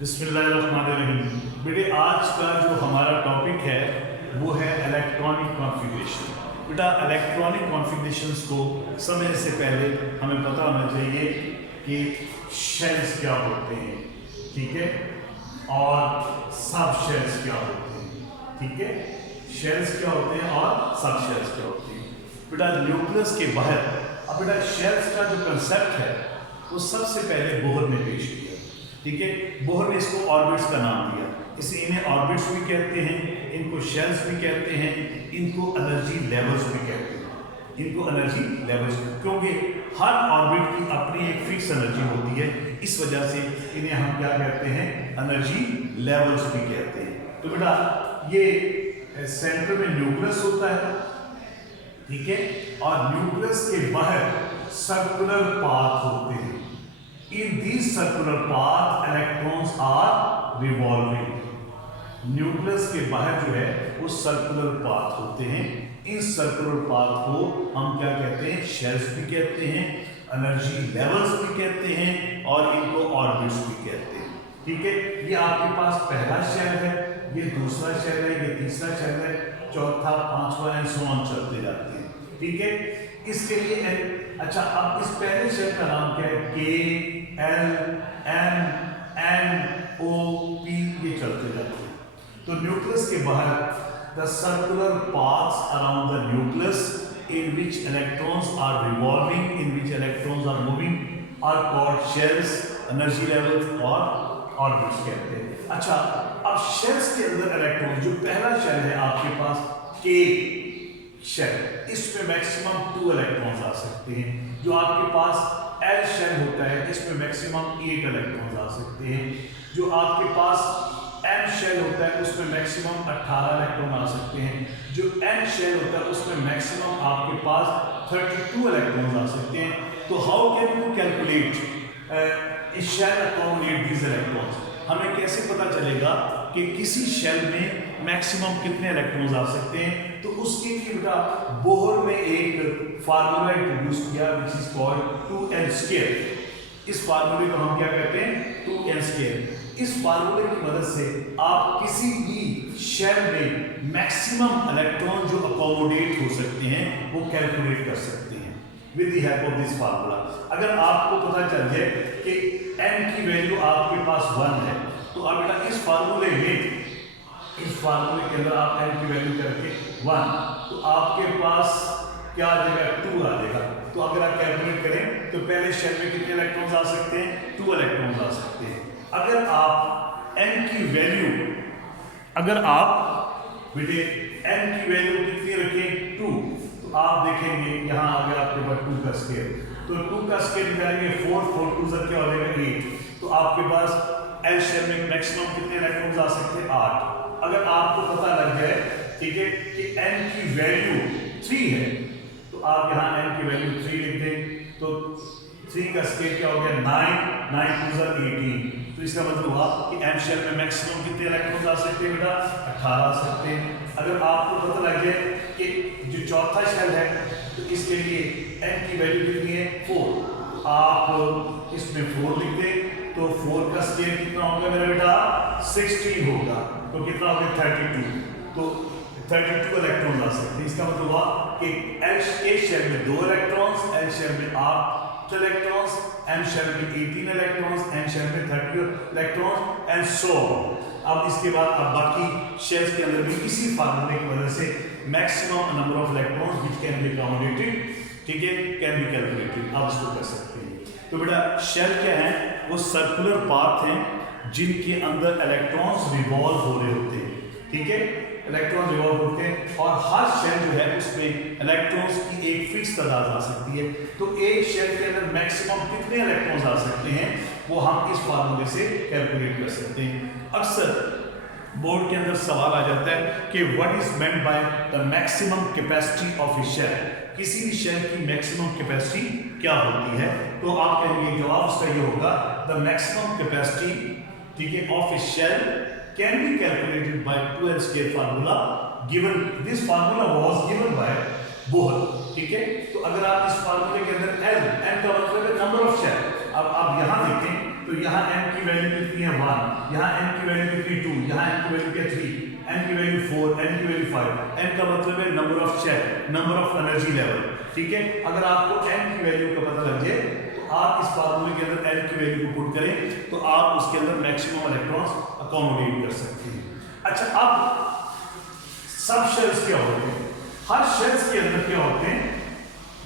बिस्मिल्लाहिर्रहमानिर्रहीम। बेटे आज का जो हमारा टॉपिक है वो है इलेक्ट्रॉनिक कॉन्फ़िगरेशन। बेटा इलेक्ट्रॉनिक कॉन्फ़िगरेशंस को समझने से पहले हमें पता होना चाहिए कि शेल्स क्या होते हैं, ठीक है, और सब शेल्स क्या होते हैं, ठीक है। शेल्स क्या होते हैं और सब शेल्स क्या होते हैं। बेटा न्यूक्लियस के बाहर अब बेटा शेल्स का जो कंसेप्ट है वो सबसे पहले बोहर ने पेश किया, ठीक है। बोहर ने इसको ऑर्बिट्स का नाम दिया, इसे इन्हें ऑर्बिट्स भी कहते हैं, इनको शेल्स भी कहते हैं, इनको एनर्जी लेवल्स भी कहते हैं। इनको एनर्जी लेवल्स क्योंकि हर ऑर्बिट की अपनी एक फिक्स एनर्जी होती है, इस वजह से इन्हें हम क्या कहते हैं, एनर्जी लेवल्स भी कहते हैं। तो बेटा ये सेंटर में न्यूक्लियस होता है, ठीक है, और न्यूक्लियस के बाहर सर्कुलर पाथ होते हैं। In these circular path, electrons are revolving. Nucleus के बाहर जो है वो सर्कुलर पाथ होते हैं। इन सर्कुलर पाथ को हम क्या कहते हैं, शेल्स भी कहते हैं, एनर्जी लेवल्स भी कहते हैं और इनको ऑर्बिट्स भी कहते हैं, ठीक है। ये आपके पास पहला शेल है, ये दूसरा शेल है, ये तीसरा शेल है, चौथा, पांचवा एंड सो ऑन चलते जाते हैं, ठीक है। इसके लिए अच्छा, अब इस पहले शेल का नाम क्या है, K L M N O P, ये चलते जाते हैं। तो न्यूक्लियस के बाहर the circular paths around the nucleus in which electrons are revolving, in which electrons are moving are called shells, energy levels और ऑर्बिट्स कहते हैं। अच्छा, अब शेल्स के अंदर इलेक्ट्रॉन, जो पहला शेल है आपके पास के शेल, इसमें मैक्सिमम 2 इलेक्ट्रॉन्स आ सकते हैं। जो आपके पास एल शेल होता है इसमें मैक्सिमम 8 इलेक्ट्रॉन्स आ सकते हैं। जो आपके पास एम शेल होता है उसमें मैक्सिमम 18 इलेक्ट्रॉन आ सकते हैं। जो एन शेल होता है उसमें मैक्सिमम आपके पास 32 इलेक्ट्रॉन्स आ सकते हैं। तो हाउ कैन यू कैलकुलेट इस शेल अकोमोडेट दीज इलेक्ट्रॉन्स? हमें कैसे पता चलेगा कि किसी शेल में मैक्सिमम कितने इलेक्ट्रॉन्स आ सकते हैं? तो उसके लिए बेटा बोहर ने एक फार्मूला इंट्रोड्यूस किया विच इज कॉल्ड 2n²। इस फार्मूले को हम क्या कहते हैं, 2n²। इस फार्मूले की मदद से आप किसी भी शेल में मैक्सिमम इलेक्ट्रॉन जो अकोमोडेट हो सकते हैं वो कैलकुलेट कर सकते हैं with the help of this formula. अगर आपको पता चल जाए कि n की वैल्यू आपके पास 1 है, तो आप बेटा इस फार्मूले के अंदर आप n की वैल्यू करके 1, तो आपके पास क्या आ जाएगा, 2 आ जाएगा। तो अगर आप कैलकुलेट करें तो पहले शेल में कितने इलेक्ट्रॉन्स आ सकते हैं, 2 इलेक्ट्रॉन्स आ सकते हैं। अगर आप n की वैल्यू, अगर आप बेटे n की वैल्यू कितनी रखें, 2, तो आप देखेंगे यहाँ आ गया आपके पास 2 का स्केयर। तो 2 का स्केयर निकालेंगे 4, 4 2 से क्या हो जाएगा 8। तो आपके पास एल शेल में मैक्सिमम कितने इलेक्ट्रॉन्स आ सकते हैं, 8। अगर आपको पता लग जाए, ठीक है, कि n की वैल्यू 3 है, तो आप यहाँ n की वैल्यू 3 लिख दें। तो 3 का स्केयर क्या हो गया, 9, 9 2 18। तो इसका मतलब हुआ कि m शेल में मैक्सिमम कितने इलेक्ट्रॉन्स आ सकते हैं बेटा, 18 आ सकते हैं। अगर आपको पता लग जाए कि जो चौथा शेल है तो इसके लिए n की वैल्यू कितनी है, 4, आप इसमें 4 लिख दें। तो 4 का स्केयर कितना होगा मेरा बेटा, 16 होगा। तो कितना हो गया, 32। तो 32 इलेक्ट्रॉन्स आ सकते हैं। इसका मतलब हुआ कि ए शेल में 2 इलेक्ट्रॉन्स, एल शेल में 8 इलेक्ट्रॉन्स, एम शेल में 18 इलेक्ट्रॉन्स, एन शेल में 30 इलेक्ट्रॉन्स एंड सो ऑन। अब इसके बाद अब बाकी शेल्स के अंदर भी इसी फार्मूले की वजह से maximum number of electrons which can be accommodated, ठीक है, कैन बी कैलकुलेटेड। आप इसको कर सकते हैं। तो बेटा शेल क्या है, वो सर्कुलर पाथ हैं जिनके अंदर इलेक्ट्रॉन्स रिवॉल्व हो रहे होते हैं, ठीक है, इलेक्ट्रॉन रिवॉल्व होते हैं और हर शेल जो है उसमें इलेक्ट्रॉन्स की एक फिक्स तादाद आ सकती है। तो एक शेल के अंदर मैक्सिमम कितने इलेक्ट्रॉन्स आ सकते हैं वो हम इस फार्मूले से कैलकुलेट कर सकते हैं। अक्सर बोर्ड के अंदर सवाल आ जाता है कि what is meant by the maximum capacity of a shell, किसी भी शेल की मैक्सिमम कैपेसिटी क्या होती है? तो आप कहेंगे जवाब उसका ये होगा, द मैक्सिमम कैपेसिटी, ठीक है, of a shell can be calculated by 2n² formula given this formula was given by Bohr, ठीक है। तो अगर आप इस फार्मूले के अंदर n का मतलब है नंबर ऑफ शेल। अब आप यहां देखें तो यहाँ n की वैल्यू कितनी है 1, यहाँ n की वैल्यू कितनी 2, यहाँ n की वैल्यू क्या 3, n की वैल्यू 4, n की वैल्यू 5, n का मतलब है number of shell, number of energy level. ठीक है, अगर आपको n की वैल्यू का पता लग जाए तो आप इस फार्मूले के अंदर n की वैल्यू को पुट करें तो आप उसके अंदर मैक्सिमम इलेक्ट्रॉन्स अकोमोडेट कर सकते हैं। अच्छा, अब सब शेल्स क्या होते हैं? हर शेल्स के अंदर क्या होते हैं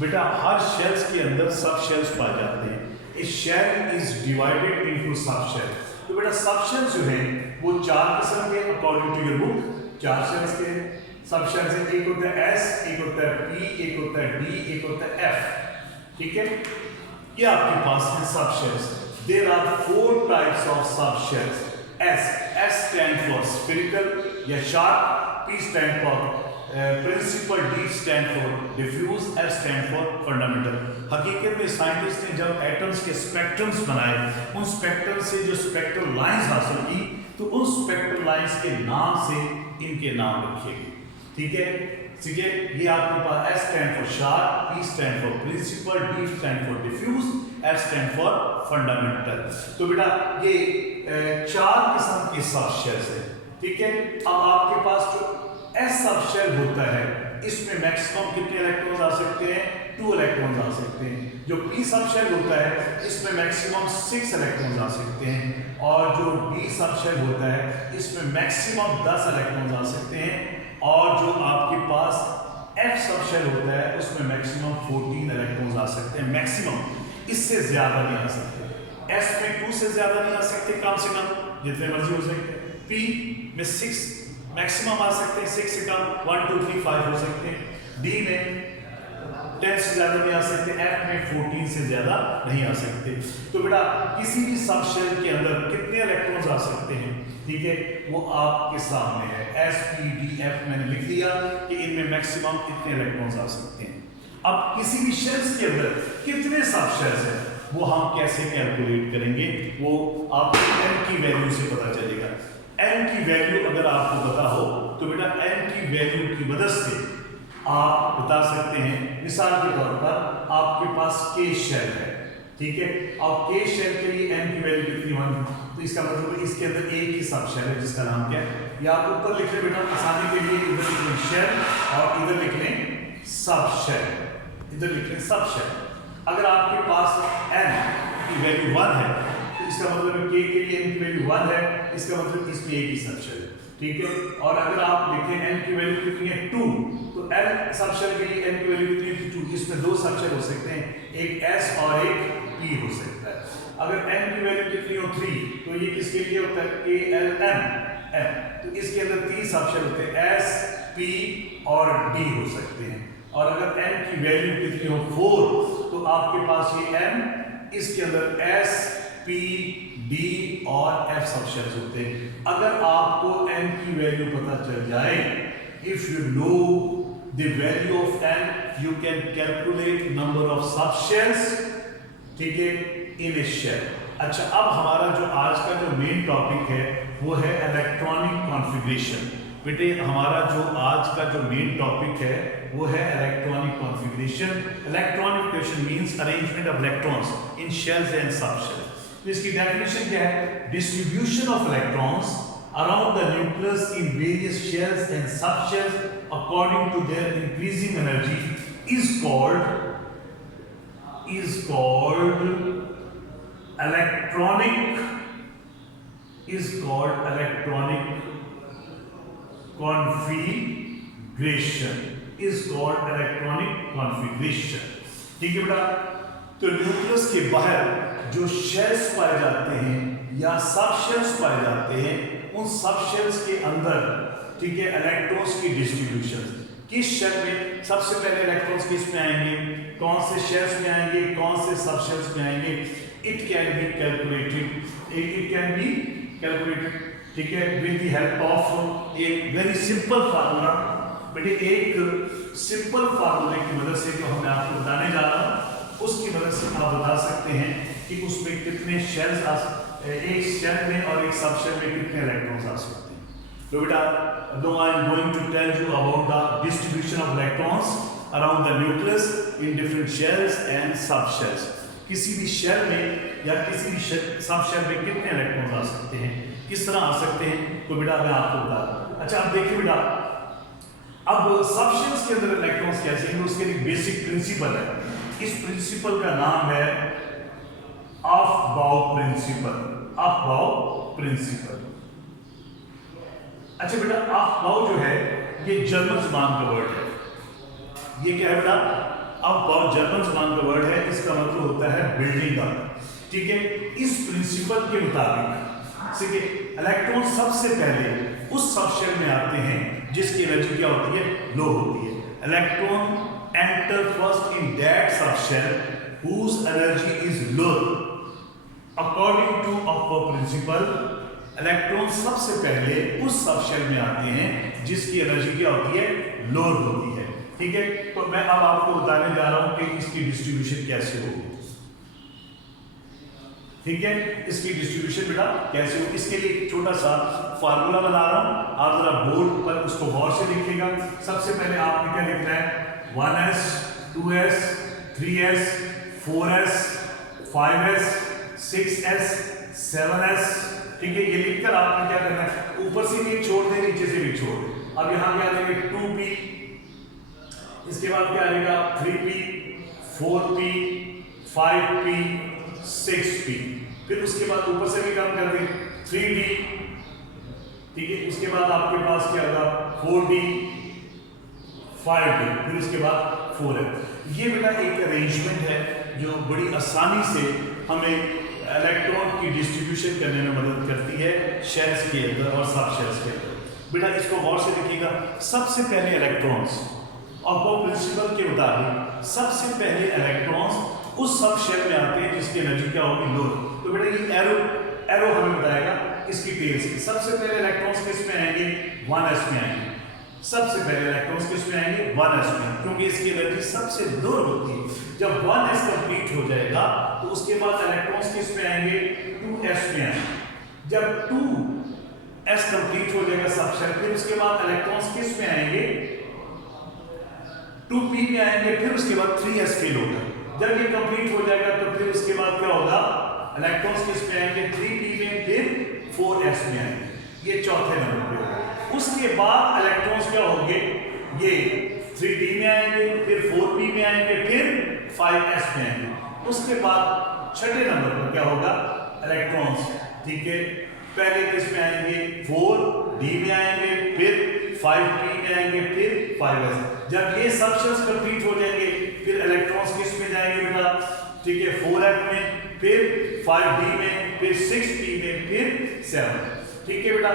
बेटा? हर शेल्स के अंदर सब शेल्स पाए जाते हैं। A shell is divided into subshell. तो बेटा सब शेल्स जो हैं वो 4 किस्म के according to your book 4 shells के सब शेल्स हैं। एक होता है एस, एक होता है पी, एक होता है डी, एक होता है एफ। ठीक है, ये आपके पास है sub shells. There are 4 types of sub shells. S stand for spherical या sharp, P stand for principal, D stand for diffuse, F stand for fundamental। हकीकत में साइंटिस्ट ने जब एटम्स के स्पेक्ट्रम्स बनाए, उन स्पेक्ट्रम से जो स्पेक्ट्रल लाइंस हासिल की, तो उन स्पेक्ट्रल लाइंस के नाम से इनके नाम रखे गए। ठीक है, ठीक है, ये आपके पास S stand for sharp, P stand for principal, D stand for diffuse, F stand for fundamental। तो बेटा ये 4 किस्म के सब शेल्स है। ठीक है, अब आपके पास जो एस सब शेल होता है इसमें मैक्सिमम कितने इलेक्ट्रॉन्स आ सकते हैं? 2 इलेक्ट्रॉन्स आ सकते हैं। जो पी सब शेल होता है इसमें मैक्सिमम 6 इलेक्ट्रॉन्स आ सकते हैं, और जो डी सब शेल होता है इसमें मैक्सिमम 10 इलेक्ट्रॉन्स आ सकते हैं, और जो आपके पास एफ सब शेल होता है उसमें मैक्सिमम 14 इलेक्ट्रॉन्स आ सकते हैं। मैक्सिमम, इससे ज्यादा नहीं आ सकते। एस में 2 से ज्यादा नहीं आ सकते, कम से कम जितने मर्जी हो सकते हैं। पी में 6 मैक्सिमम आ सकते हैं, 6 से कम 1 2 3 5 हो सकते हैं। डी में 10 से ज्यादा नहीं आ सकते, एफ में 14 से ज्यादा नहीं आ सकते। तो बेटा किसी भी सब शेल के अंदर कितने इलेक्ट्रॉन्स आ सकते हैं? ठीक है, वो आपके सामने है। एस पी डी एफ मैंने लिख दिया कि इनमें मैक्सिमम कितने इलेक्ट्रॉन्स आ सकते हैं। अब किसी भी शेल्स के अंदर कितने सब शेल्स हैं वो हम कैसे कैलकुलेट करेंगे, वो आपको n की वैल्यू से पता चलेगा। n की वैल्यू अगर आपको पता हो तो बेटा n की वैल्यू की मदद से आप बता सकते हैं। मिसाल के तौर पर आपके पास k शेल है, ठीक है, और k शेल के लिए n की वैल्यू कितनी होगी? तो इसका मतलब इसके अंदर एक ही सब शेल है जिसका नाम क्या है, या आप ऊपर लिख लें बेटा आसानी के लिए, इधर लिख लें शेल और इधर लिख लें सब शेल, इधर लिख लें सब शेल। अगर आपके पास n की वैल्यू 1 है तो इसका मतलब k के लिए n की वैल्यू 1 है, इसका मतलब इसमें एक ही सब शेल है। ठीक है, और अगर आप लिखें n की वैल्यू कितनी है 2, तो n सब शेल के लिए n की वैल्यू कितनी है 2, इसमें 2 सब शेल हो सकते हैं, एक s और एक p हो सकता है। अगर n की वैल्यू कितनी हो 3, तो ये किसके लिए होता है k l m, तो इसके अंदर 3 सब शेल होते हैं, s p और d हो सकते हैं। और अगर n की वैल्यू कितनी हो 4, तो आपके पास ये n, इसके अंदर s p d और f सब शेल्स होते हैं। अगर आपको n की वैल्यू पता चल जाए, if you know the value of n, you can calculate number of sub shells, ठीक है, इन ए शेल। अच्छा, अब हमारा जो आज का जो मेन टॉपिक है वो है इलेक्ट्रॉनिक कॉन्फ़िगरेशन। बेटे हमारा जो आज का जो मेन टॉपिक है वो है electronic configuration. Electronic configuration means arrangement of electrons in shells and sub shells. तो इसकी डेफिनेशन क्या है? Distribution of electrons around the nucleus in various shells and sub shells according to their increasing energy is called electronic configuration। ठीक है बेटा, तो nucleus के बाहर जो शेल्स पाए जाते हैं या सब शेल्स पाए जाते हैं, उन सब शेल्स के अंदर, ठीक है, इलेक्ट्रॉन्स की डिस्ट्रीब्यूशन किस शेल में, सबसे पहले इलेक्ट्रॉन्स किस में आएंगे, कौन से शेल्स में आएंगे, कौन से सब शेल्स में आएंगे, इट कैन बी कैलकुलेटेड, ठीक है, with the help of a very simple formula. बेटे एक सिंपल फार्मूले की मदद से जो मैं आपको बताने जा रहा हूँ, उसकी मदद से आप बता सकते हैं कि उसमें कितने शेल्स एक शेल में और एक सब शेल में कितने इलेक्ट्रॉन्स आ सकते हैं। तो बेटा now I am going to tell you about the distribution of electrons around the nucleus in different shells and subshells। किसी भी शेल में या किसी भी सब शेल में कितने इलेक्ट्रॉन आ सकते हैं, किस तरह आ सकते हैं, तो बेटा मैं आपको बता दूं। अच्छा अब देखिए बेटा, अब सब शेल्स के अंदर इलेक्ट्रॉन्स कैसे हैं, उसके लिए बेसिक प्रिंसिपल है। इस प्रिंसिपल का नाम है अफबाउ प्रिंसिपल। Aufbau principal. अच्छा बेटा, अफबाउ जो है ये जर्मन जुबान का वर्ड है। ये क्या है बेटा? अफबाउ जर्मन जुबान का वर्ड है, इसका मतलब होता है बिल्डिंग अप। ठीक है, इस प्रिंसिपल के मुताबिक इलेक्ट्रॉन सबसे पहले उस सबशेल में आते हैं जिसकी एनर्जी क्या होती है, लो होती है। Electron enter first in that subshell whose energy is low according to Aufbau principle. Electron सबसे पहले उस सबशेल में आते हैं जिसकी एनर्जी क्या होती है, लोअर होती है। ठीक है, तो मैं अब आपको बताने जा रहा हूं कि इसकी डिस्ट्रीब्यूशन कैसे होगी। ठीक है, इसकी डिस्ट्रीब्यूशन बेटा कैसे हो, इसके लिए एक छोटा सा फार्मूला बना रहा हूं, आप जरा बोर्ड पर उसको गौर से लिखिएगा। सबसे पहले आपने क्या लिखना है, 1s 2s 3s 4s 5s 6s 7s। ठीक है, ये लिखकर आपने क्या करना है, ऊपर से भी छोड़ दे, नीचे से भी छोड़ दे। अब यहां क्या देंगे 2p, इसके बाद क्या आएगा 3p 4p 5p 6p, फिर उसके बाद ऊपर से भी कम कर दें 3d। ठीक है, उसके बाद आपके पास क्या होगा 4d 5d, फिर उसके बाद 4f। ये बेटा एक अरेंजमेंट है जो बड़ी आसानी से हमें इलेक्ट्रॉन की डिस्ट्रीब्यूशन करने में मदद करती है शेल्स के अंदर और सब शेल्स के अंदर। बेटा इसको गौर से देखिएगा, सबसे पहले इलेक्ट्रॉन्स अफबाउ प्रिंसिपल के मुताबिक सबसे पहले इलेक्ट्रॉन्स उस सब शेल में आते हैं जिसकी एनर्जी क्या होगी, लो। तो बेटा ये एरो हमें बताएगा इसकी टेल्स की। सबसे पहले इलेक्ट्रॉन्स किस में आएंगे, 1s में आएंगे। सबसे पहले इलेक्ट्रॉन्स किस में आएंगे, 1s में, क्योंकि इसकी एनर्जी सबसे लोअर होती है। जब 1s कंप्लीट हो जाएगा तो उसके बाद इलेक्ट्रॉन्स किस में आएंगे, 2s में आएंगे। जब 2s कंप्लीट हो जाएगा सब शेल, फिर उसके बाद इलेक्ट्रॉन्स किस में आएंगे, 2p में आएंगे, फिर उसके बाद 3s फेल होगा। जब ये कंप्लीट हो जाएगा तो फिर उसके बाद क्या होगा, इलेक्ट्रॉन्स किस में आएंगे, 3p में, फिर 4s में आएंगे। ये चौथे नंबर पे होगा। उसके बाद इलेक्ट्रॉन्स क्या होंगे, ये 3d में आएंगे, फिर 4p में आएंगे, फिर 5s में आएंगे। उसके बाद छठे नंबर पर क्या होगा, इलेक्ट्रॉन्स। ठीक है, पहले किस में आएंगे, 4d में आएंगे, फिर 5p में आएंगे, फिर 5s। जब ये सब शेल्स कंप्लीट हो जाएंगे फिर इलेक्ट्रॉन्स किस में जाएंगे बेटा, ठीक है 4f में, फिर 5d में, फिर 6p में, फिर 7। ठीक है बेटा,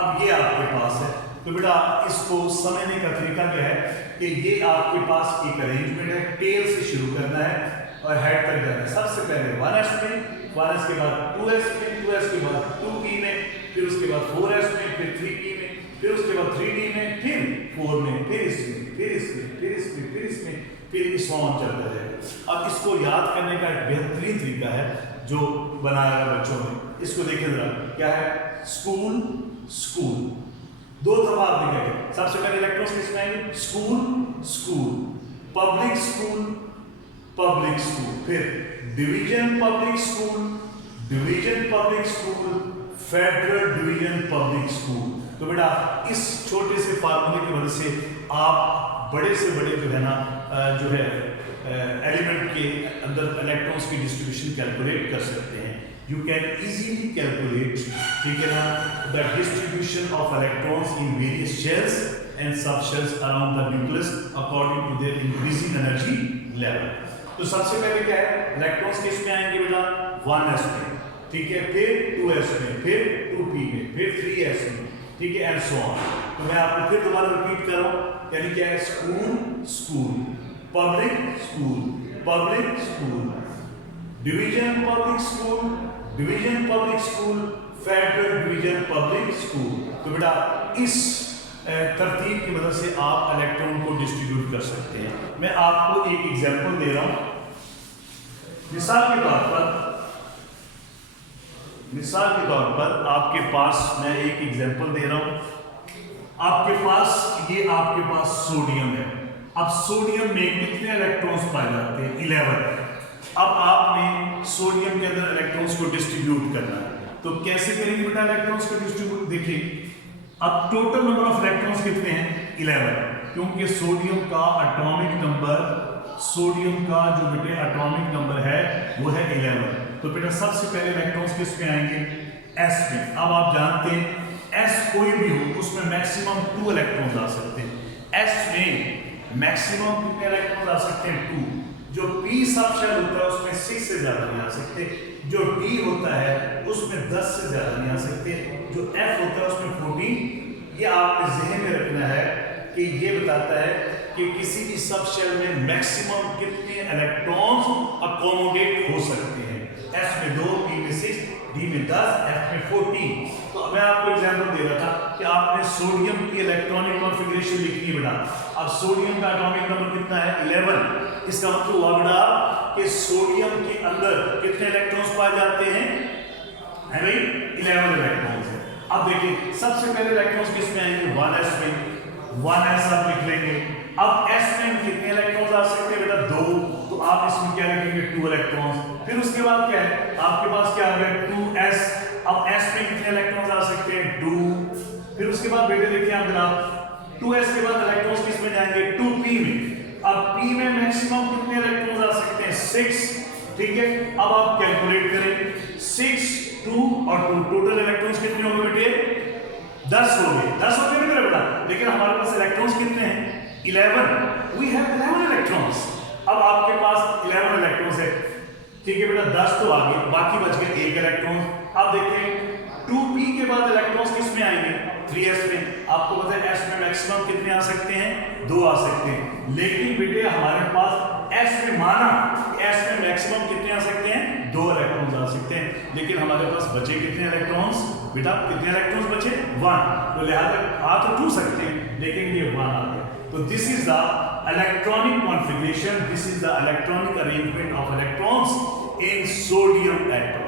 अब ये आपके पास है। तो बेटा इसको समझने का तरीका क्या है कि ये आपके पास एक अरेंजमेंट है, टेल से शुरू करना है और हेड तक जाना है। सबसे पहले 1s में, 1s के बाद 2s में, 2s के बाद 2p में, फिर उसके बाद 4s में, फिर 3p में, फिर उसके बाद 3d में, फिर 4 में, फिर इसमें, फिर इसमें, फिर इसमें, फिर इसमें, फिर इस फॉर्म चलता जाएगा। अब इसको याद करने का एक बेहतरीन तरीका है जो बनाया है बच्चों ने। इसको देखिए जरा, क्या है, स्कूल स्कूल, दो दफा आप देखेंगे। सबसे पहले इलेक्ट्रॉन्स किसमें आएंगे, school school, public school public school, फिर division public school, division public school, federal division public school. तो बेटा इस छोटे से फार्मूले की वजह से आप बड़े से बड़े जो है ना जो है एलिमेंट के अंदर इलेक्ट्रॉन्स की डिस्ट्रीब्यूशन कैलकुलेट कर सकते हैं। You can easily calculate, ठीक है ना, the distribution of electrons in various shells and subshells around the nucleus according to their increasing energy level. तो सबसे पहले क्या है, इलेक्ट्रॉन्स किस में आएंगे बेटा, 1s में, ठीक है, फिर 2s में, फिर 2p में, फिर 3s में, ठीक है, एंड सो ऑन। तो मैं आपको फिर दोबारा रिपीट कर रहा हूँ, यानी क्या है, school school, public school, public school, division public school, division public school, federal division public school. तो बेटा इस तरतीब की मदद से आप इलेक्ट्रॉन को डिस्ट्रीब्यूट कर सकते हैं। मैं आपको एक एग्जांपल दे रहा हूं। मिसाल के तौर पर आपके पास मैं एक एग्जांपल दे रहा हूं। आपके पास सोडियम है। अब सोडियम में कितने इलेक्ट्रॉन्स पाए जाते हैं, 11। अब आपने सोडियम के अंदर इलेक्ट्रॉन्स को डिस्ट्रीब्यूट करना है, तो कैसे करेंगे बेटा इलेक्ट्रॉन्स को डिस्ट्रीब्यूट? देखिए अब टोटल नंबर ऑफ इलेक्ट्रॉन्स कितने हैं? 11, क्योंकि सोडियम का एटॉमिक नंबर, सोडियम का जो बेटे एटॉमिक नंबर है वो है 11। तो बेटा सबसे पहले इलेक्ट्रॉन्स किस में आएंगे? s में। अब आप जानते हैं s कोई भी हो उसमें मैक्सिमम 2 इलेक्ट्रॉन्स आ सकते हैं। s में मैक्सिमम कितने इलेक्ट्रॉन्स आ सकते हैं? 2। जो p सब शेल होता है उसमें 6 से ज्यादा नहीं आ सकते। जो d होता है उसमें 10 से ज्यादा नहीं आ सकते। जो f होता है उसमें 14। ये आपने जहन में रखना है कि ये बताता है कि किसी भी सब शेल में मैक्सिमम कितने इलेक्ट्रॉन्स अकोमोडेट हो सकते हैं। s में 2, p में 6, d में 10, f में 14। तो मैं आपको एग्जांपल दे रहा था कि आपने सोडियम की इलेक्ट्रॉनिक कॉन्फ़िगरेशन लिखनी है बेटा। अब सोडियम का एटॉमिक नंबर कितना है? 11। इसका मतलब हुआ बेटा कि सोडियम के अंदर कितने इलेक्ट्रॉन्स पाए जाते हैं? है भाई 11 इलेक्ट्रॉन्स है। अब देखिए सबसे पहले इलेक्ट्रॉन्स किस में आएंगे? 1s में। 1s आप लिख लेंगे। अब s में कितने इलेक्ट्रॉन्स आ सकते हैं बेटा? 2। तो आप इसमें क्या लिखेंगे? 2 इलेक्ट्रॉन्स। फिर उसके बाद क्या है आपके पास? क्या आ गया? 2s। अब s में कितने इलेक्ट्रॉन्स आ सकते हैं? 2। फिर उसके बाद बेटे देखिए आप ग्राफ, 2s के बाद इलेक्ट्रॉन्स किस में जाएंगे? 2p में। अब p में मैक्सिमम कितने इलेक्ट्रॉन्स आ सकते हैं? 6। ठीक है, अब आप कैलकुलेट करें 6, 2 और 2, टोटल इलेक्ट्रॉन्स कितने होंगे बेटे? 10 हो गए। 10 हो गए बेटा। लेकिन हमारे पास इलेक्ट्रॉन्स कितने हैं? 11। We have 11 electrons. अब आपके पास 11 इलेक्ट्रॉन्स है, ठीक है बेटा। 10 तो आ गए, बाकी बच गए 1 इलेक्ट्रॉन। अब देखें 2p के बाद इलेक्ट्रॉन्स किस में आएंगे? 3s में। आपको पता है s में मैक्सिमम कितने आ सकते हैं? 2 आ सकते हैं। लेकिन बेटे हमारे पास s में माना s में मैक्सिमम कितने आ सकते हैं? 2 इलेक्ट्रॉन्स आ सकते हैं। लेकिन हमारे पास बचे कितने इलेक्ट्रॉन्स बेटा? कितने इलेक्ट्रॉन्स बचे? 1। तो लिहाजा आ तो 2 सकते हैं लेकिन ये 1 आ गया। तो this is the electronic configuration, this is the electronic arrangement of electrons in sodium atom.